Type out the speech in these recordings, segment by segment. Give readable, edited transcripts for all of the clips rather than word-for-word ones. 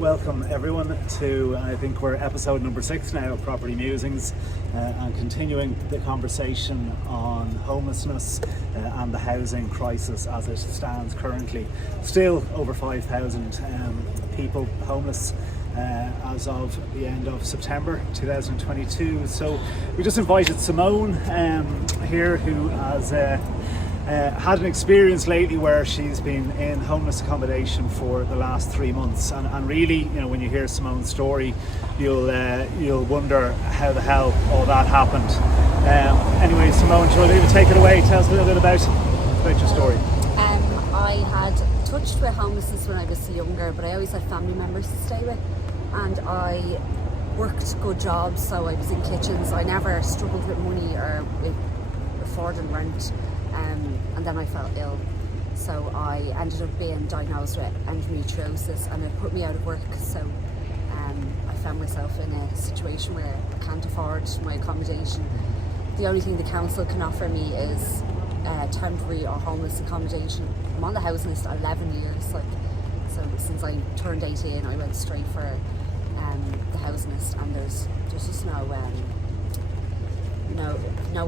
welcome everyone to, I think we're episode number 6 now of Property Musings, and continuing the conversation on homelessness and the housing crisis as it stands currently. Still over 5,000 people homeless as of the end of September 2022. So we just invited Simone here, who has had an experience lately where she's been in homeless accommodation for the last 3 months, and really, you know, when you hear Simone's story, you'll wonder how the hell all that happened. Anyway, Simone, do you want to take it away? Tell us a little bit about your story. I had touched with homelessness when I was younger, but I always had family members to stay with, and I worked good jobs, so I was in kitchens. I never struggled with money or with affording rent. And then I fell ill, so I ended up being diagnosed with endometriosis, and it put me out of work. So I found myself in a situation where I can't afford my accommodation. The only thing the council can offer me is temporary or homeless accommodation. I'm on the housing list 11 years, so since I turned 18 I went straight for the housing list, and there's just no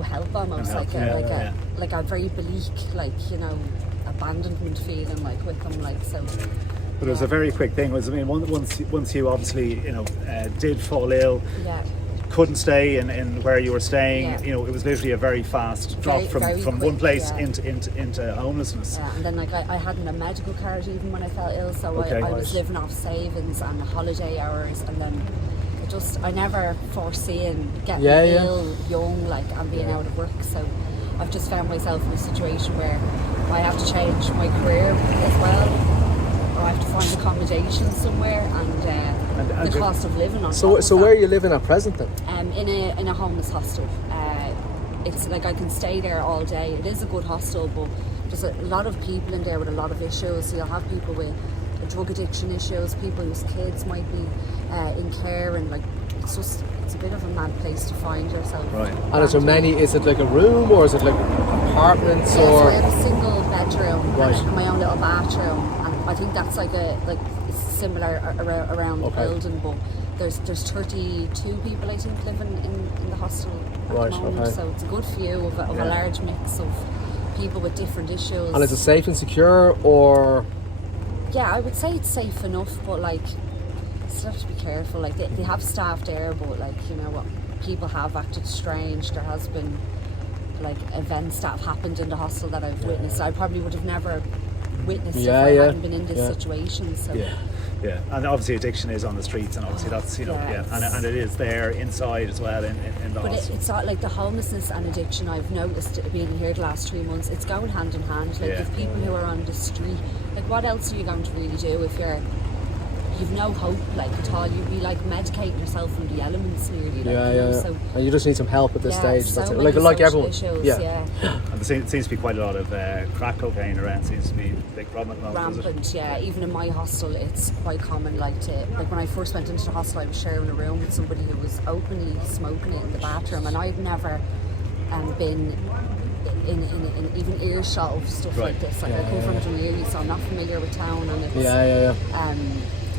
help, almost like a very bleak, abandonment feeling, with them, so. But it was a very quick thing. Once you obviously did fall ill, couldn't stay in where you were staying. It was literally a very fast drop from one place into homelessness. And then I hadn't a medical card even when I fell ill, so I was living off savings and holiday hours, and then I never foreseen getting ill young, and being out of work. So I've just found myself in a situation where I have to change my career as well, or I have to find accommodation somewhere, and the cost of living on. So where are you living at present then? In a homeless hostel. It's I can stay there all day. It is a good hostel, but there's a lot of people in there with a lot of issues. So you'll have people with drug addiction issues, people whose kids might be in care, and it's a bit of a mad place to find yourself. Right. And is there many? Is it like a room, or is it like apartments, or? So I have a single bedroom, right, and my own little bathroom, and I think that's it's similar around the building. But there's 32 people I think living in the hostel at the moment. So it's a good view of a large mix of people with different issues. And is it safe and secure, or? Yeah, I would say it's safe enough, but still have to be careful. They have staff there, but people have acted strange. There has been events that have happened in the hostel that I've witnessed. I probably would have never witnessed if I hadn't been in this situation. So. Yeah, and obviously addiction is on the streets, and obviously that's and it is there inside as well in the hostel. But it's not the homelessness and addiction. I've noticed it being here the last 3 months. It's going hand in hand. If people who are on the street, what else are you going to really do if you've no hope at all? You'd be medicating yourself from the elements nearly. So, and you just need some help at this stage. So that's it. Like everyone. Issues, And there seems to be quite a lot of crack cocaine around. Seems to be a big problem at the moment. Rampant, Even in my hostel, it's quite common. When I first went into the hostel, I was sharing a room with somebody who was openly smoking it in the bathroom, and I've never been in even earshot of stuff like this. I come from Dunleary, so I'm not familiar with town, and it's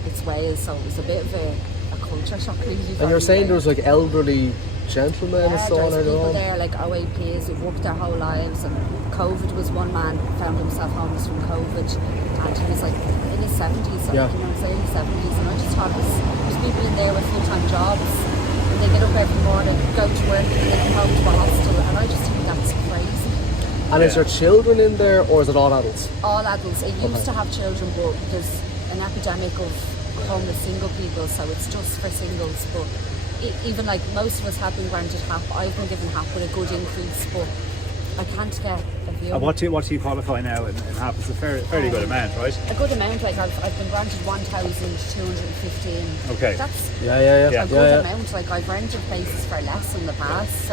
it's Wales, so it was a bit of a culture shock really. And you're saying there was elderly gentlemen and so on? There's people there OAPs who've worked their whole lives, and COVID was one man found himself homeless from COVID, and he was in his 70s, his early 70s, and I just thought there's people in there with full-time jobs, and they get up every morning, go to work, and they come home to a hostel, and I just think that's crazy. And is there children in there, or is it all adults? All adults. It used to have children, but there's an epidemic of homeless single people, so it's just for singles. But even most of us have been granted HAP. I've been given HAP with a good increase, but I can't get a view. And what do you qualify now in HAP? It's a fairly good amount, right? A good amount. I've been granted 1,215. Okay. That's a good amount. I've rented places for less in the past,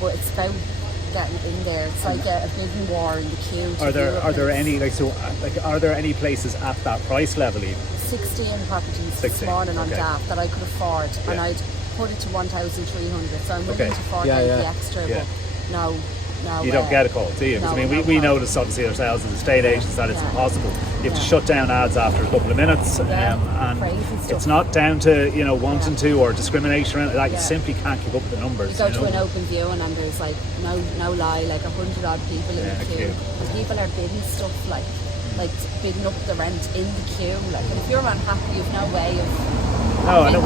but it's about getting in there. It's a bidding war in the queue. Are there any places at that price level even? 16 properties this morning on DAF that I could afford, and I'd put it to 1,300. So I'm willing to afford the extra. But no, you don't get a call, do you? Because No, we noticed obviously ourselves as estate agents that it's impossible. You have to shut down ads after a couple of minutes, and Crazy stuff. it's not down to wanting to or discrimination or anything. Like you simply can't keep up with the numbers. You go to an open viewing and there's like no lie, like 100 odd people in the queue. And people are bidding stuff like bidding up the rent in the queue. Like, and if you're unhappy, you've no way of. No, I know.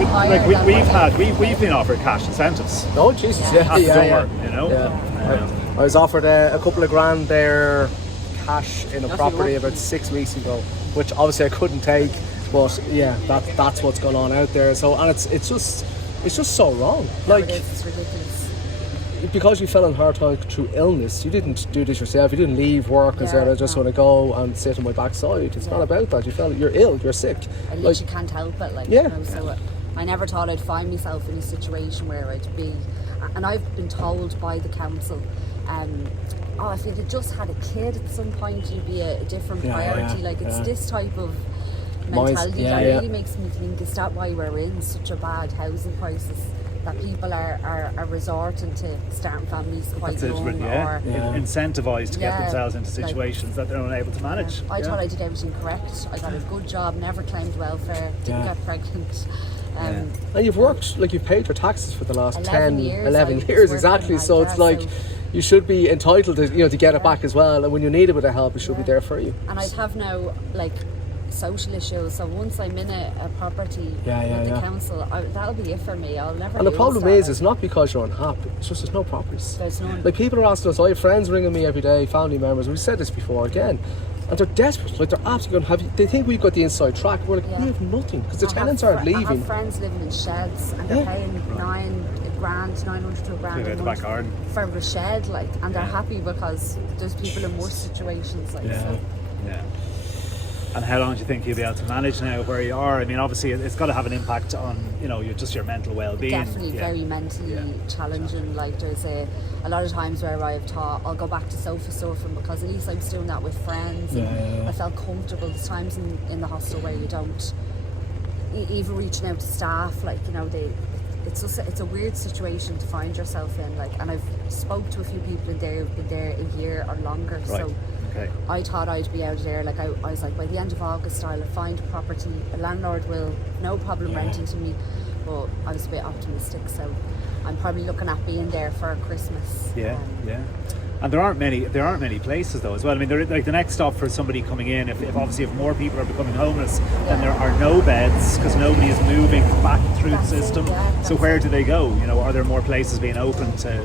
We've been offered cash incentives. Oh Jesus, At the door, you know. Yeah. I was offered a couple of grand there, cash in a property about 6 weeks ago, which obviously I couldn't take. But yeah, that's what's going on out there. So, and it's just so wrong. Like, it's ridiculous. Because you fell on hard times through illness, you didn't do this yourself. You didn't leave work and say, I just want to go and sit on my backside. It's not about that. You're ill, you're sick. I literally can't help it. Like, so I never thought I'd find myself in a situation where I'd be, and I've been told by the council, if you'd just had a kid at some point, you'd be a different priority. It's this type of mentality that really makes me think, is that why we're in such a bad housing crisis? That people are resorting to starting families quite young, or incentivised to get themselves into situations that they're unable to manage. I thought I did everything correct. I got a good job, never claimed welfare, didn't get pregnant. And you've worked, like you've paid your taxes for the last 11 years exactly. So it's like you should be entitled to to get it back as well. And when you need a bit of help, it should be there for you. And I'd have no social issues, so once I'm in a property with the council, that'll be it for me. I'll never. And the problem is, it's not because you're unhappy, it's just there's no properties. There's none. Like, people are asking us, I have friends ringing me every day, family members, we've said this before again, and they're desperate, like they're absolutely going to have, they think we've got the inside track, we're like, we have nothing, because the tenants aren't leaving. I have friends living in sheds and they're paying $900 to $1,000 a month for a shed, and they're happy because there's people in worse situations, And how long do you think you'll be able to manage now where you are? I mean, obviously, it's got to have an impact on, your mental well-being. Definitely very mentally challenging. Like, there's a lot of times where I've thought I'll go back to sofa surfing because at least I was doing that with friends and I felt comfortable. There's times in the hostel where you don't, even reaching out to staff, it's a weird situation to find yourself in. And I've spoke to a few people in there who've been there a year or longer. Right. So. Okay. I thought I'd be out of there. I was like, by the end of August, I'll find a property. The landlord will, no problem renting to me. But I was a bit optimistic, so I'm probably looking at being there for Christmas. And there aren't many places though as well. I mean, the next stop for somebody coming in, if more people are becoming homeless, then there are no beds because nobody is moving back through the system. So where do they go? Are there more places being open to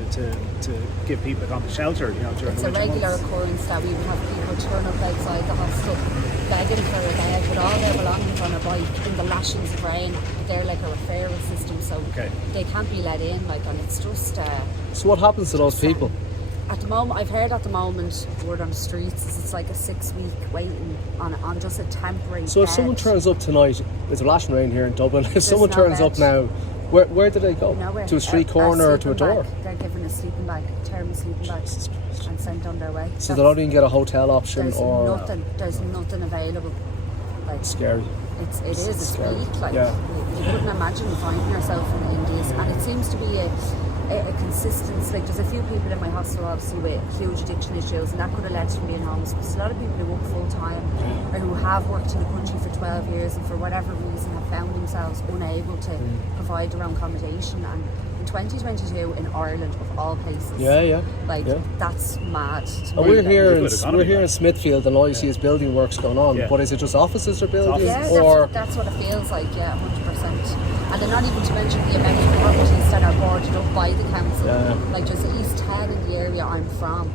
give people a shelter? During it's the a regular occurrence that we would have people turn up outside the hostel begging for a bed with all their belongings on a bike in the lashings of rain. They're like a referral system, so they can't be let in. And it's just. So what happens to those people? At the moment, I've heard word on the streets is it's like a 6-week waiting on just a temporary So if bed. someone turns up tonight, it's a lashing rain here in Dublin, if someone turns up now, where do they go? Nowhere. To a street corner or to a door? They're given a sleeping bag, a thermal sleeping bag, and sent on their way. So they don't even get a hotel option There's nothing available. Scary. It is scary. Bleak. You couldn't imagine finding yourself in this, and it seems to be a consistency. There's a few people in my hostel obviously with huge addiction issues, and that could have led to being homeless. But there's a lot of people who work full time or who have worked in the country for 12 years and for whatever reason have found themselves unable to provide their own accommodation. And in 2022 in Ireland, of all places, that's mad. And we're here in Smithfield, and all you see is building works going on. But is it just offices or buildings? That's what it feels like. 100%. And then not even to mention the amount of properties that are boarded up by the council. There's at least 10 in the area I'm from.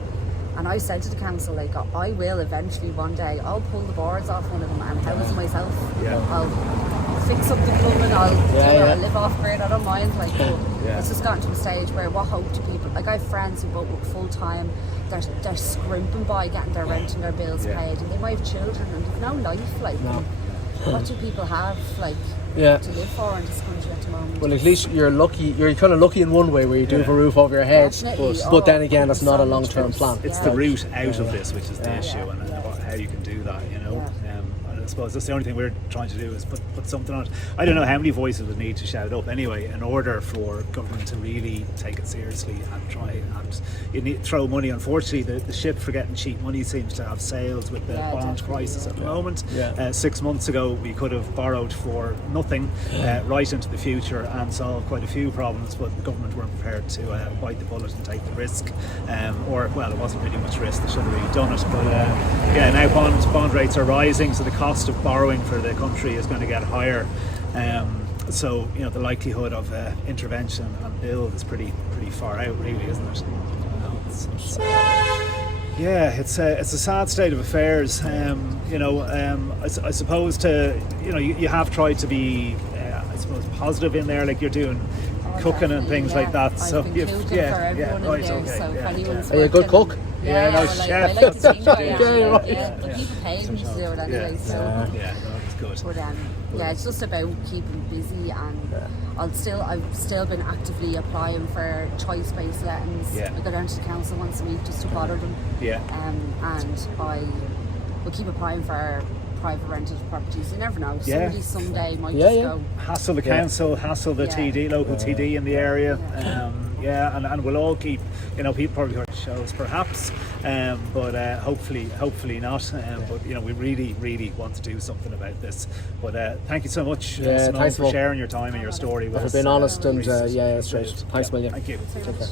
And I said to the council, I will eventually one day, I'll pull the boards off one of them and house myself. I'll fix up the plumbing, I'll live off grid, I don't mind. It's just gotten to a stage where what hope do people, I have friends who both work full time, they're scrimping by getting their rent and their bills paid, and they might have children and they've no life. What do people have to live for in this country at the moment? Well, at least you're lucky. You're kind of lucky in one way where you do have a roof over your head, but then again, it's not a long-term plan. It's the route out of this which is the issue, and how you can do that. I suppose that's the only thing we're trying to do is put something on it. I don't know how many voices would need to shout up anyway in order for government to really take it seriously and try and you need throw money. Unfortunately, the ship for getting cheap money seems to have sailed with the bond crisis at the moment. 6 months ago, we could have borrowed for nothing right into the future and solve quite a few problems, but the government weren't prepared to bite the bullet and take the risk, or well, it wasn't really much risk, they should have really done it, but now bond rates are rising, so the cost of borrowing for the country is going to get higher, so the likelihood of intervention and build is pretty far out, really, isn't it? It's a sad state of affairs. I suppose you have tried to be positive in there, like you're doing cooking and things like that. I've So been cooking for everyone in there, so if anyone's Are you a good working- cook? I like to think I am. Yeah. But people pay me to do it anyway, so. It's good. But it's just about keeping busy, and I've still been actively applying for choice-based lettings. I go down to the council once a week just to bother them. And I will keep applying for private rented properties. You never know. Somebody someday might just go. Hassle the council, hassle the TD, local TD in the area. And we'll all keep, people probably heard shows perhaps, but hopefully not. But we really want to do something about this. But thank you so much, Simone, for sharing your time and your story with us. For being honest and straight. Thanks, million. Thank you. Take care.